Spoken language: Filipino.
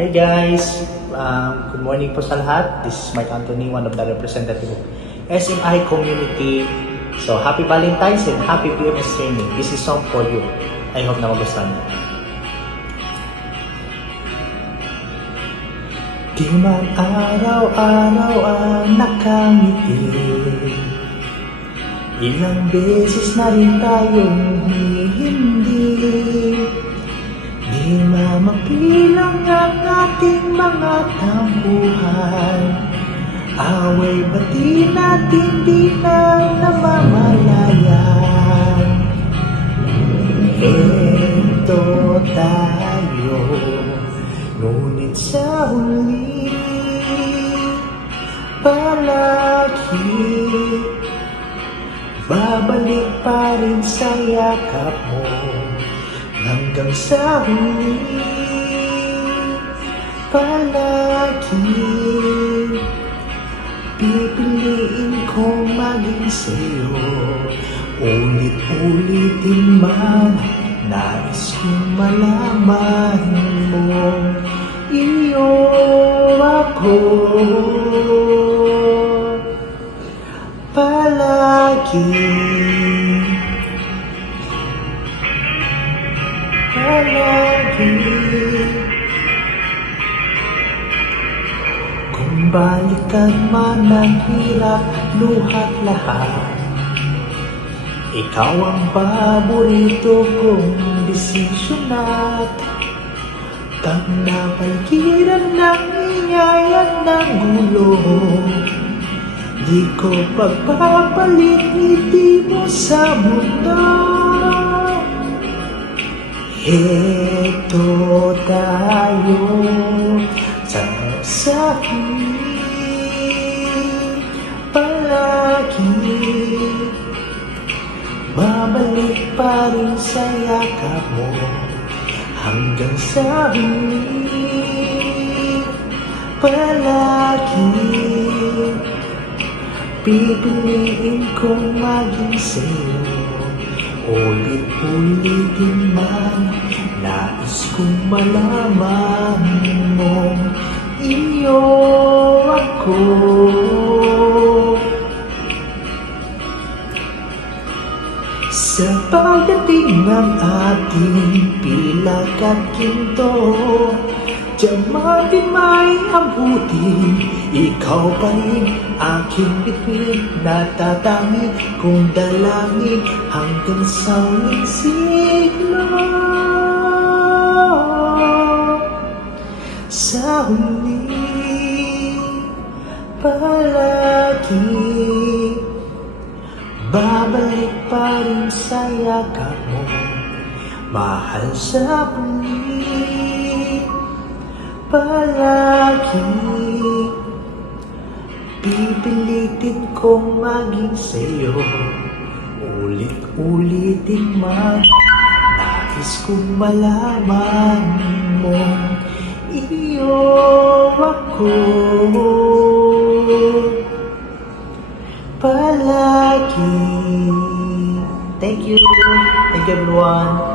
Hi guys! Good morning po sa lahat. This is Mark Anthony, one of the representative of SMI community. So, happy Valentine's and happy PMS training. This is song for you. I hope na magustuhan niyo. Di man araw-araw ang nakangiti, ilang beses na rin tayong hindi. Di mamapilang ang ating mga tampuhan, away bati natin di na namamalayan. Ito tayo, ngunit sa huli palagi babalik pa rin sa yakap mo. Hanggang sa huli, palagi pipiliin kong maging sa'yo. Ulit-ulitin man, nais kong malaman mo, iyo ako. Palagi kung balikan man ang hirap, luhat lahat, ikaw ang paborito kong desisyon at pag napaligiran ng ingay at ng gulo, di ko pagpapalit ngiti mo sa mundo. Ito tayo sa huli, palagi babalik pa rin sa yakap mo. Hanggang sa huli, palagi pipiliin kong maging sa'yo. Ulit-ulitin man, nais kong malaman mo, iyo ako. Sa pagdating ng ating pilak at ginto, diyan din may abutin, ikaw pa rin aking bituin, natatangi kong dalangin hanggang sa uling siglo. Sa huli, palagi babalik pa rin sa yakap mo, mahal sa huli, palagi pipilitin kong maging sa'yo. Ulit-ulitin man, nais kong malaman mo, iyo ako. Palagi. Thank you everyone.